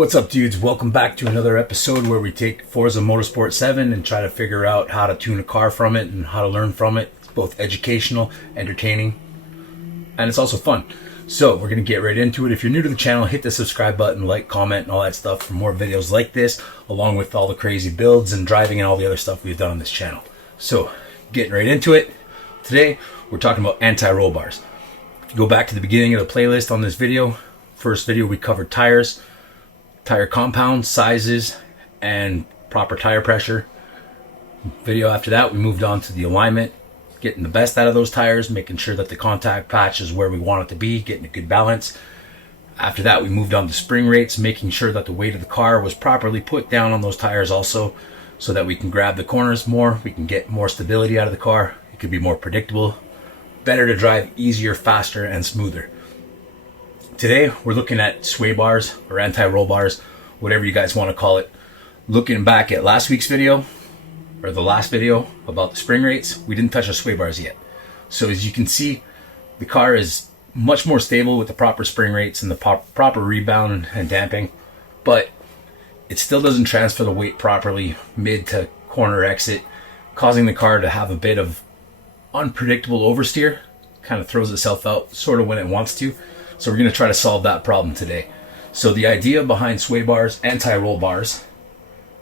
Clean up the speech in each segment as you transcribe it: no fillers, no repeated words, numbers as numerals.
What's up, dudes? Welcome back to another episode where we take Forza Motorsport 7 and try to figure out how to tune a car from it and how to learn from it. It's both educational, entertaining, and it's also fun. So we're going to get right into it. If you're new to the channel, hit the subscribe button, like, comment, and all that stuff for more videos like this, along with all the crazy builds and driving and all the other stuff we've done on this channel. So getting right into it. Today, we're talking about anti-roll bars. If you go back to the beginning of the playlist on this video, first video we covered tires, tire compounds, sizes, and proper tire pressure. Video after that, we moved on to the alignment, getting the best out of those tires, making sure that the contact patch is where we want it to be, getting a good balance. After that, we moved on to spring rates, making sure that the weight of the car was properly put down on those tires also, so that we can grab the corners more, we can get more stability out of the car, it could be more predictable, better to drive, easier, faster, and smoother. Today, we're looking at sway bars or anti-roll bars, whatever you guys want to call it. Looking back at last week's video, or the last video about the spring rates, we didn't touch the sway bars yet. So as you can see, the car is much more stable with the proper spring rates and the proper rebound and damping, but it still doesn't transfer the weight properly mid to corner exit, causing the car to have a bit of unpredictable oversteer. Kind of throws itself out sort of when it wants to. So we're going to try to solve that problem today. So the idea behind sway bars, anti-roll bars,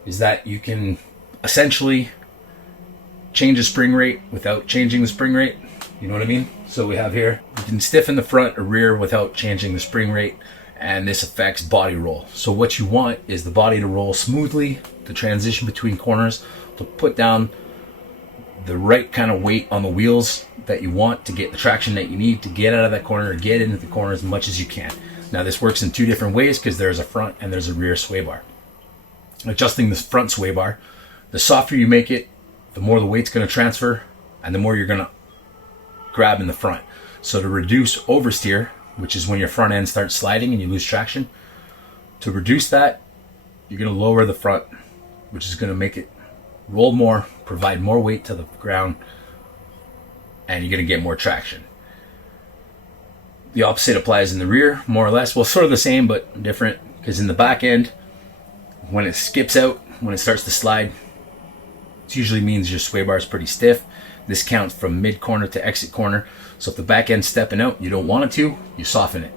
is that you can essentially change the spring rate without changing the spring rate. You know what I mean? So we have here, you can stiffen the front or rear without changing the spring rate, and this affects body roll. So what you want is the body to roll smoothly, to transition between corners, to put down the right kind of weight on the wheels that you want to get the traction that you need to get out of that corner or get into the corner as much as you can. Now this works in two different ways because there's a front and there's a rear sway bar. Adjusting the front sway bar, the softer you make it, the more the weight's going to transfer and the more you're going to grab in the front. So to reduce oversteer, which is when your front end starts sliding and you lose traction, to reduce that, you're going to lower the front, which is going to make it roll more, provide more weight to the ground, and you're going to get more traction. The opposite applies in the rear, more or less. Well, sort of the same, but different, because in the back end, when it skips out, when it starts to slide, it usually means your sway bar is pretty stiff. This counts from mid corner to exit corner. So if the back end's stepping out, you don't want it to, you soften it.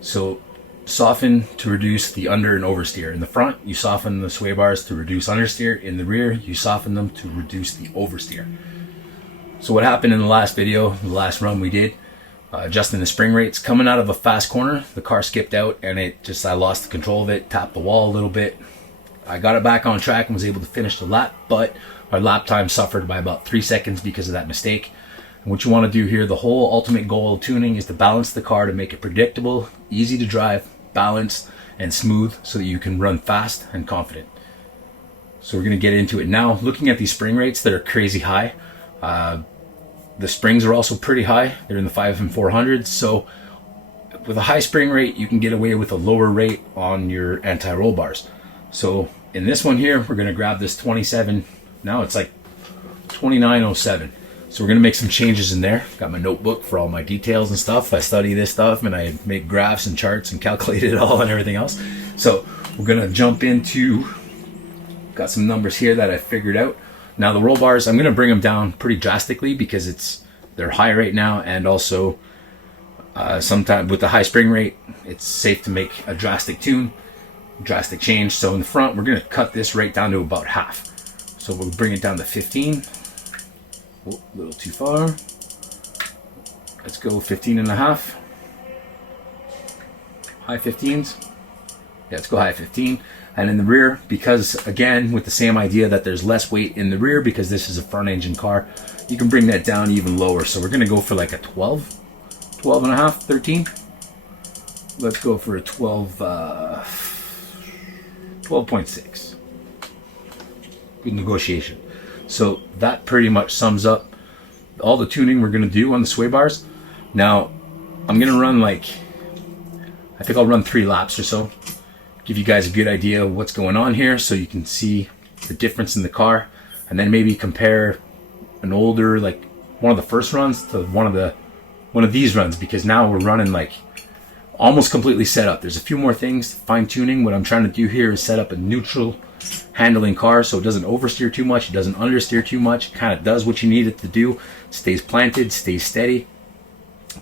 So soften to reduce the under and oversteer. In the front, you soften the sway bars to reduce understeer. In the rear, you soften them to reduce the oversteer. So what happened in the last video, the last run we did, adjusting the spring rates, coming out of a fast corner, the car skipped out and I lost the control of it, tapped the wall a little bit. I got it back on track and was able to finish the lap, but our lap time suffered by about 3 seconds because of that mistake. And what you want to do here, the whole ultimate goal of tuning is to balance the car to make it predictable, easy to drive, balanced, and smooth so that you can run fast and confident. So we're going to get into it now. Looking at these spring rates that are crazy high, the springs are also pretty high. They're in the 5 and 400s. So with a high spring rate, you can get away with a lower rate on your anti-roll bars. So in this one here, we're going to grab this 27. Now it's like 2907. So we're going to make some changes in there. Got my notebook for all my details and stuff. I study this stuff and I make graphs and charts and calculate it all and everything else. So we're going to jump into, got some numbers here that I figured out. Now the roll bars, I'm going to bring them down pretty drastically because they're high right now, and also sometimes with the high spring rate, it's safe to make a drastic change. So in the front, we're going to cut this right down to about half. So we'll bring it down to 15. Oh, a little too far. Let's go 15 and a half. High 15s. Yeah, let's go high 15. And in the rear, because again, with the same idea that there's less weight in the rear because this is a front engine car, you can bring that down even lower. So we're going to go for like a 12 and a half, 13. Let's go for a 12.6. Good negotiation. So that pretty much sums up all the tuning we're going to do on the sway bars. Now, I'm going to run I think I'll run 3 laps or so. Give you guys a good idea of what's going on here so you can see the difference in the car, and then maybe compare an older, like one of the first runs to one of these runs, because now we're running like almost completely set up. There's a few more things, fine tuning. What I'm trying to do here is set up a neutral handling car so it doesn't oversteer too much, it doesn't understeer too much, it kind of does what you need it to do, stays planted, stays steady.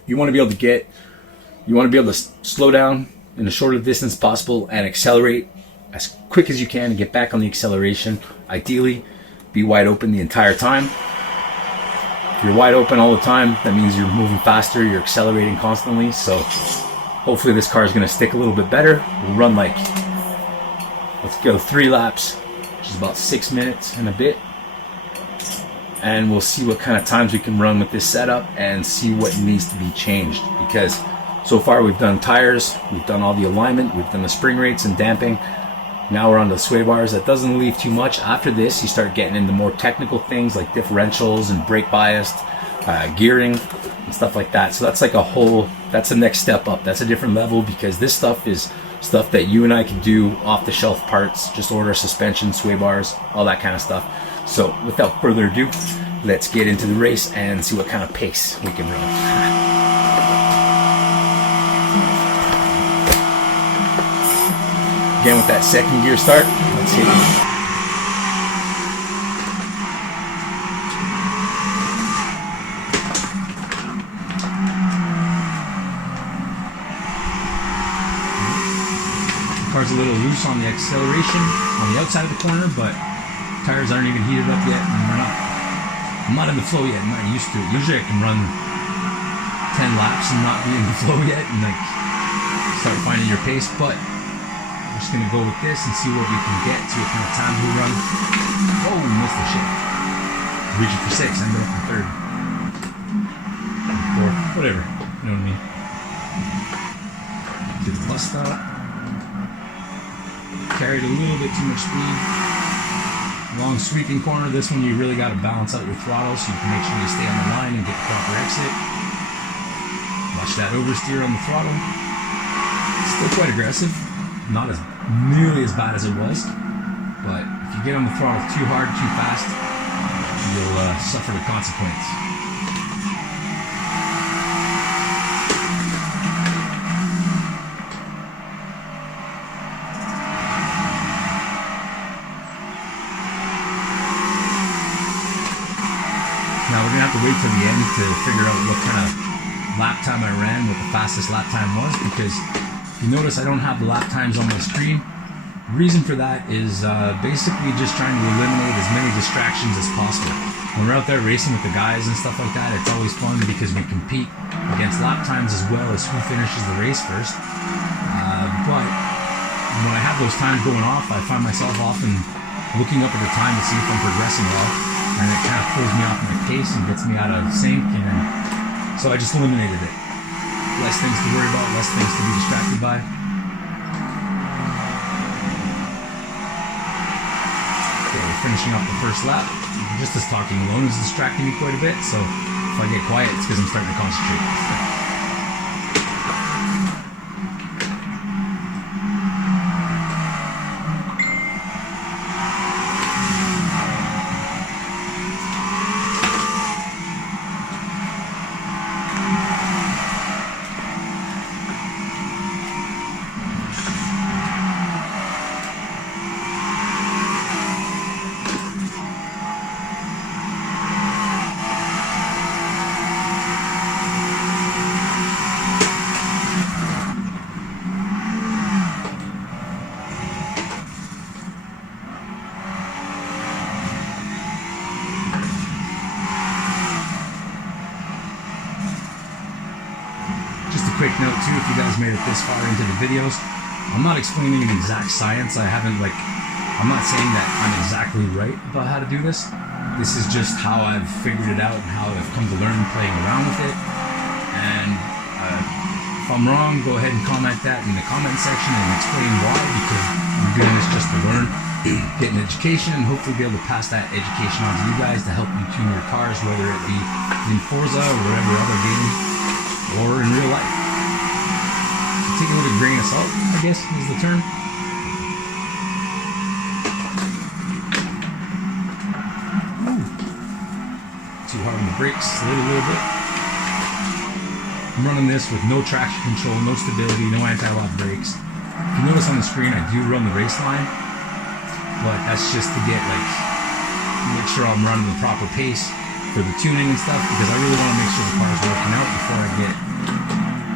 You want to be able to slow down in the shortest distance possible and accelerate as quick as you can and get back on the acceleration. Ideally, be wide open the entire time. If you're wide open all the time, that means you're moving faster, you're accelerating constantly. So hopefully this car is going to stick a little bit better. We'll run like, let's go 3 laps, which is about 6 minutes and a bit. And we'll see what kind of times we can run with this setup and see what needs to be changed. Because so far we've done tires, we've done all the alignment, we've done the spring rates and damping. Now we're on the sway bars. That doesn't leave too much. After this, you start getting into more technical things like differentials and brake biased, gearing and stuff like that. So that's like that's the next step up. That's a different level because this stuff is stuff that you and I can do off the shelf parts. Just order suspension, sway bars, all that kind of stuff. So without further ado, let's get into the race and see what kind of pace we can run. Again with that second gear start, let's hit it. The car's a little loose on the acceleration on the outside of the corner, but tires aren't even heated up yet, and I'm not in the flow yet. I'm not used to it. Usually I can run 10 laps and not be in the flow yet and like start finding your pace, but we're just gonna go with this and see what we can get, see what kind of time we run. Oh, missed the shit. Reaching for 6, ended up in 3rd. 4th, whatever. You know what I mean? Did the bus stop. Carried a little bit too much speed. Long sweeping corner. This one you really got to balance out your throttle so you can make sure you stay on the line and get the proper exit. Watch that oversteer on the throttle. Still quite aggressive. Not as nearly as bad as it was, but if you get on the throttle too hard, too fast, you'll suffer the consequence. Now we're gonna have to wait till the end to figure out what kind of lap time I ran, what the fastest lap time was, because you notice I don't have the lap times on my screen. The reason for that is basically just trying to eliminate as many distractions as possible. When we're out there racing with the guys and stuff like that, it's always fun because we compete against lap times as well as who finishes the race first. But when I have those times going off, I find myself often looking up at the time to see if I'm progressing well, and it kind of pulls me off my pace and gets me out of sync, and so I just eliminated it. Less things to worry about, less things to be distracted by. Okay, we're finishing up the first lap. Just this talking alone is distracting me quite a bit, so if I get quiet, it's because I'm starting to concentrate. Quick note too, if you guys made it this far into the videos, I'm not explaining an exact science. I'm not saying that I'm exactly right about how to do this. This is just how I've figured it out and how I've come to learn playing around with it. And if I'm wrong, go ahead and comment that in the comment section and explain why, because I'm doing this just to learn, get an education, and hopefully be able to pass that education on to you guys to help you tune your cars, whether it be in Forza or whatever other game or in real life. Take it with a grain of salt, I guess is the term. Ooh. Too hard on the brakes, slid a little bit. I'm running this with no traction control, no stability, no anti-lock brakes. If you notice on the screen, I do run the race line, but that's just to get make sure I'm running the proper pace for the tuning and stuff, because I really want to make sure the car's working out before I get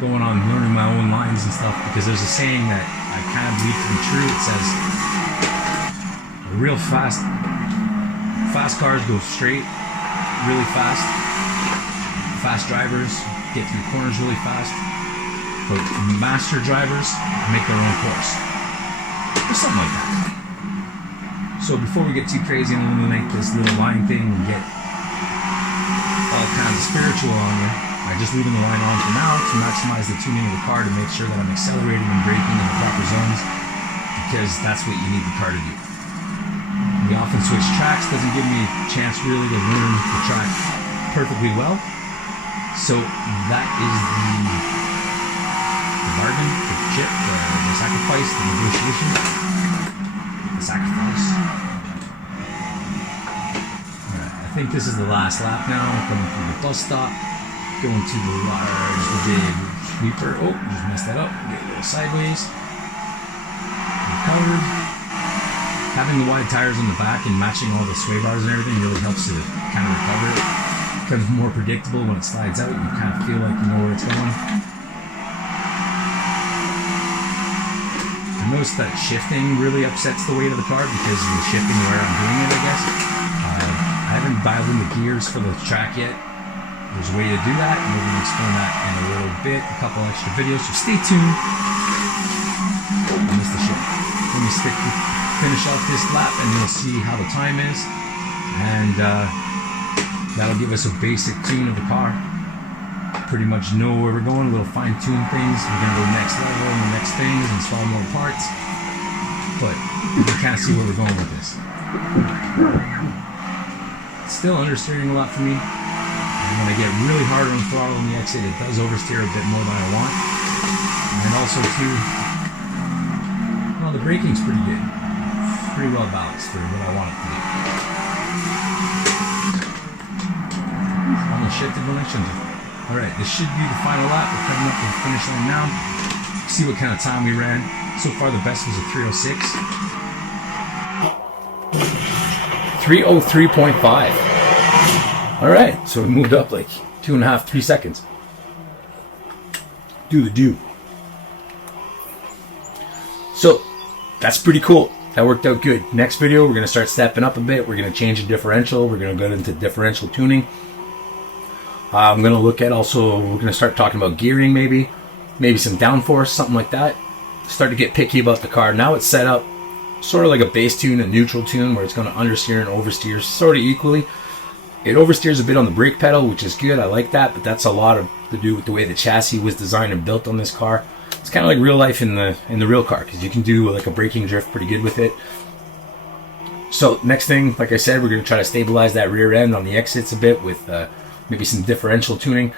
going on learning my own lines and stuff, because there's a saying that I kind of believe to be true. It says real fast cars go straight really fast. Fast drivers get through corners really fast, but master drivers make their own course, or something like that. So before we get too crazy and eliminate this little line thing and get all kinds of spiritual on you, I'm just leaving the line on for now to maximize the tuning of the car, to make sure that I'm accelerating and braking in the proper zones, because that's what you need the car to do. The often switch tracks doesn't give me a chance really to learn the track perfectly well. So that is the bargain, the chip, the sacrifice, the negotiation, the sacrifice. Alright, I think this is the last lap now. Coming through the bus stop, going to the large big sweeper. Oh, just messed that up. Get a little sideways. Recovered. Having the wide tires on the back and matching all the sway bars and everything really helps to kind of recover it. It becomes more predictable when it slides out. You kind of feel like you know where it's going. I noticed that shifting really upsets the weight of the car because of the shifting where I'm doing it, I guess. I haven't dialed in the gears for the track yet. There's a way to do that, and we're going to explain that in a little bit, a couple extra videos, so stay tuned. Oh, I missed the shift. Let me finish off this lap and you'll see how the time is, and that'll give us a basic tune of the car. Pretty much know where we're going, a little fine-tune things. We're going to go next level and the next things, install more parts, but you can kind of see where we're going with this. It's still understeering a lot for me, and when I get really hard on the throttle on the exit, it does oversteer a bit more than I want. And also too, well, the braking's pretty good. Pretty well balanced for what I want it to do. Almost shifted when I shouldn't have. Alright, this should be the final lap. We're coming up to the finish line now. See what kind of time we ran. So far the best was a 3:06. 3:03.5. Alright, so we moved up like 2.5, 3 seconds. Do the do. So, that's pretty cool. That worked out good. Next video, we're going to start stepping up a bit. We're going to change the differential. We're going to go into differential tuning. I'm going to look at also, we're going to start talking about gearing maybe some downforce, something like that. Start to get picky about the car. Now it's set up sort of like a base tune, a neutral tune, where it's going to understeer and oversteer sort of equally. It oversteers a bit on the brake pedal, which is good. I like that, but that's a lot of to do with the way the chassis was designed and built on this car. It's kind of like real life in the real car, because you can do like a braking drift pretty good with it. So next thing, like I said, we're going to try to stabilize that rear end on the exits a bit with maybe some differential tuning.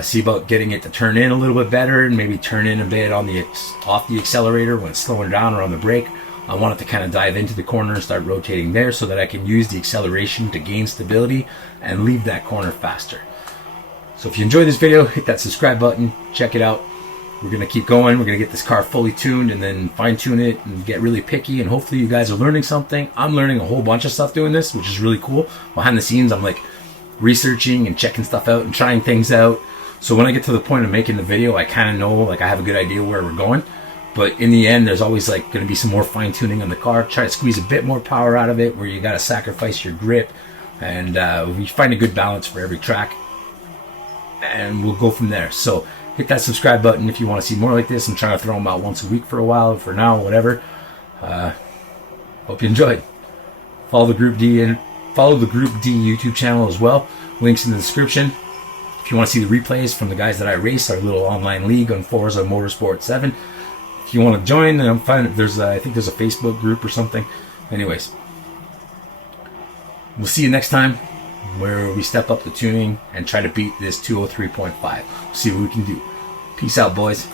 See about getting it to turn in a little bit better, and maybe turn in a bit on the off the accelerator when it's slowing down, or on the brake. I want it to kind of dive into the corner and start rotating there, so that I can use the acceleration to gain stability and leave that corner faster. So if you enjoyed this video, hit that subscribe button, check it out. We're going to keep going. We're going to get this car fully tuned and then fine tune it and get really picky, and hopefully you guys are learning something. I'm learning a whole bunch of stuff doing this, which is really cool. Behind the scenes, I'm like researching and checking stuff out and trying things out. So when I get to the point of making the video, I kind of know, like, I have a good idea where we're going. But in the end, there's always like going to be some more fine tuning on the car. Try to squeeze a bit more power out of it, where you got to sacrifice your grip, and we find a good balance for every track, and we'll go from there. So hit that subscribe button if you want to see more like this. I'm trying to throw them out once a week for a while. For now, whatever. Hope you enjoyed. Follow the Group D YouTube channel as well. Links in the description. If you want to see the replays from the guys that I race, our little online league on Forza Motorsport 7. If you want to join, I'm fine. I think there's a Facebook group or something. Anyways, we'll see you next time, where we step up the tuning and try to beat this 203.5. See what we can do. Peace out, boys.